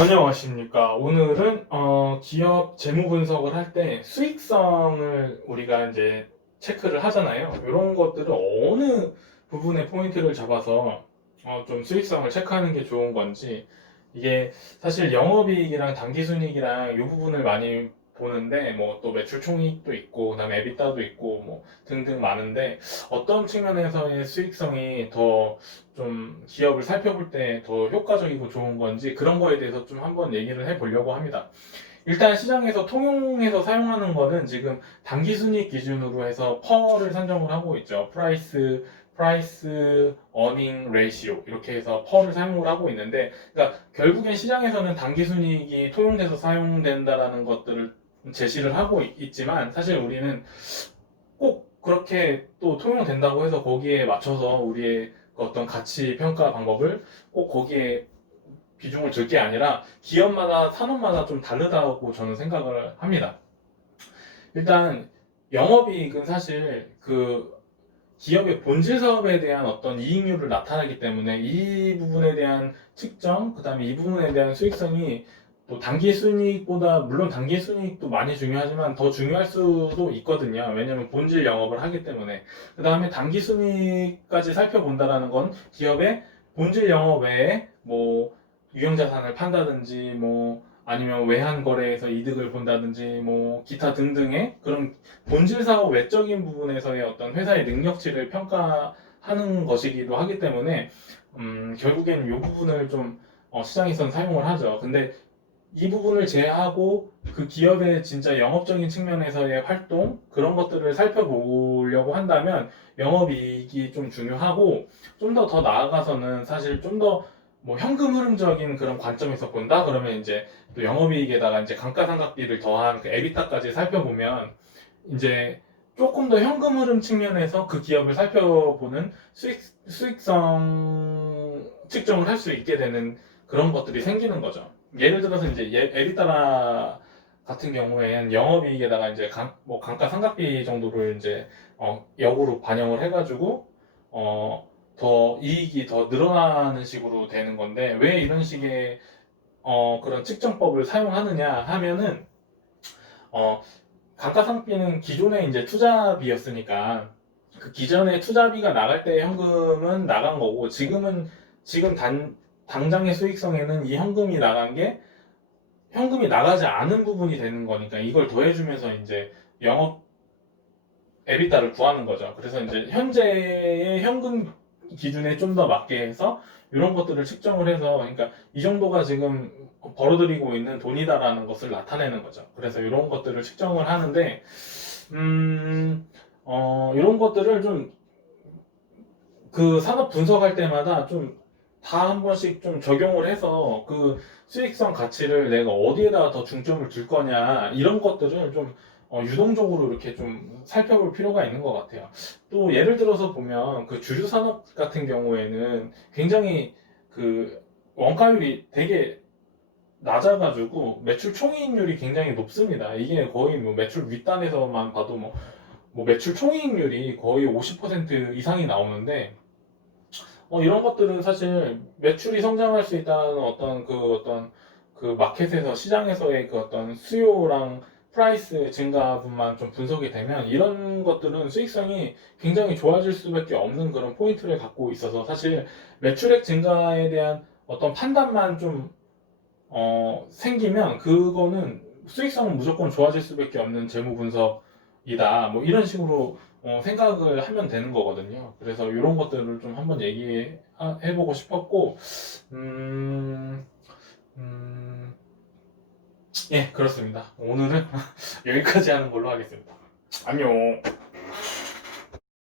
안녕하십니까. 오늘은 기업 재무 분석을 할 때 수익성을 우리가 이제 체크를 하잖아요. 이런 것들을 어느 부분에 포인트를 잡아서 좀 수익성을 체크하는 게 좋은 건지, 이게 사실 영업이익이랑 당기순이익이랑 이 부분을 많이 보는데, 뭐 또 매출 총이익도 있고 그다음에 에비타도 있고 뭐 등등 많은데, 어떤 측면에서의 수익성이 더 좀 기업을 살펴볼 때 더 효과적이고 좋은 건지, 그런 거에 대해서 좀 한번 얘기를 해보려고 합니다. 일단 시장에서 통용해서 사용하는 거는 지금 당기순이익 기준으로 해서 퍼를 산정을 하고 있죠. 프라이스 어닝 레이시오 이렇게 해서 퍼를 사용을 하고 있는데, 그러니까 결국엔 시장에서는 당기순이익이 통용돼서 사용된다라는 것들을 제시를 하고 있지만, 사실 우리는 꼭 그렇게 또 통용된다고 해서 거기에 맞춰서 우리의 그 어떤 가치 평가 방법을 꼭 거기에 비중을 둘 게 아니라 기업마다 산업마다 좀 다르다고 저는 생각을 합니다. 일단 영업이익은 사실 그 기업의 본질 사업에 대한 어떤 이익률을 나타내기 때문에 이 부분에 대한 측정, 그 다음에 이 부분에 대한 수익성이 또 단기 순이익보다, 물론 단기 순이익도 많이 중요하지만 더 중요할 수도 있거든요. 왜냐하면 본질 영업을 하기 때문에. 그 다음에 단기 순이익까지 살펴본다라는 건 기업의 본질 영업 외에 뭐 유형자산을 판다든지, 뭐 아니면 외환 거래에서 이득을 본다든지, 뭐 기타 등등의 그런 본질 사업 외적인 부분에서의 어떤 회사의 능력치를 평가하는 것이기도 하기 때문에, 결국엔 이 부분을 좀 시장에서는 사용을 하죠. 근데 이 부분을 제외하고 그 기업의 진짜 영업적인 측면에서의 활동, 그런 것들을 살펴보려고 한다면 영업이익이 좀 중요하고, 좀 더 나아가서는 사실 좀 더 뭐 현금 흐름적인 그런 관점에서 본다 그러면 이제 또 영업이익에다가 이제 감가상각비를 더한 그 에비타까지 살펴보면, 이제 조금 더 현금 흐름 측면에서 그 기업을 살펴보는 수익성 측정을 할 수 있게 되는 그런 것들이 생기는 거죠. 예를 들어서 이제 에비타라 같은 경우에는 영업이익에다가 이제 뭐 감가상각비 정도를 이제 역으로 반영을 해가지고 더 이익이 더 늘어나는 식으로 되는 건데, 왜 이런 식의 그런 측정법을 사용하느냐 하면은, 어, 감가상각비는 기존의 이제 투자비였으니까 그 기존의 투자비가 나갈 때 현금은 나간 거고, 지금 당장의 수익성에는 이 현금이 나간 게 현금이 나가지 않은 부분이 되는 거니까, 이걸 더해주면서 이제 영업 에비타를 구하는 거죠. 그래서 이제 현재의 현금 기준에 좀 더 맞게 해서 이런 것들을 측정을 해서, 그러니까 이 정도가 지금 벌어들이고 있는 돈이다라는 것을 나타내는 거죠. 그래서 이런 것들을 측정을 하는데, 이런 것들을 좀 그 산업 분석할 때마다 좀 다 한 번씩 좀 적용을 해서 그 수익성 가치를 내가 어디에다가 더 중점을 둘 거냐, 이런 것들을 좀 유동적으로 이렇게 좀 살펴볼 필요가 있는 것 같아요. 또 예를 들어서 보면 그 주류 산업 같은 경우에는 굉장히 그 원가율이 되게 낮아가지고 매출 총이익률이 굉장히 높습니다. 이게 거의 뭐 매출 윗단에서만 봐도 뭐 매출 총이익률이 거의 50% 이상이 나오는데, 이런 것들은 사실 매출이 성장할 수 있다는 어떤 그 마켓에서, 시장에서의 그 어떤 수요랑 프라이스 증가분만 좀 분석이 되면, 이런 것들은 수익성이 굉장히 좋아질 수밖에 없는 그런 포인트를 갖고 있어서, 사실 매출액 증가에 대한 어떤 판단만 좀 생기면 그거는 수익성은 무조건 좋아질 수밖에 없는 재무 분석이다. 뭐 이런 식으로 생각을 하면 되는 거거든요. 그래서 이런 것들을 좀 한번 얘기해보고 싶었고, 음, 음, 예, 그렇습니다. 오늘은 여기까지 하는 걸로 하겠습니다. 안녕.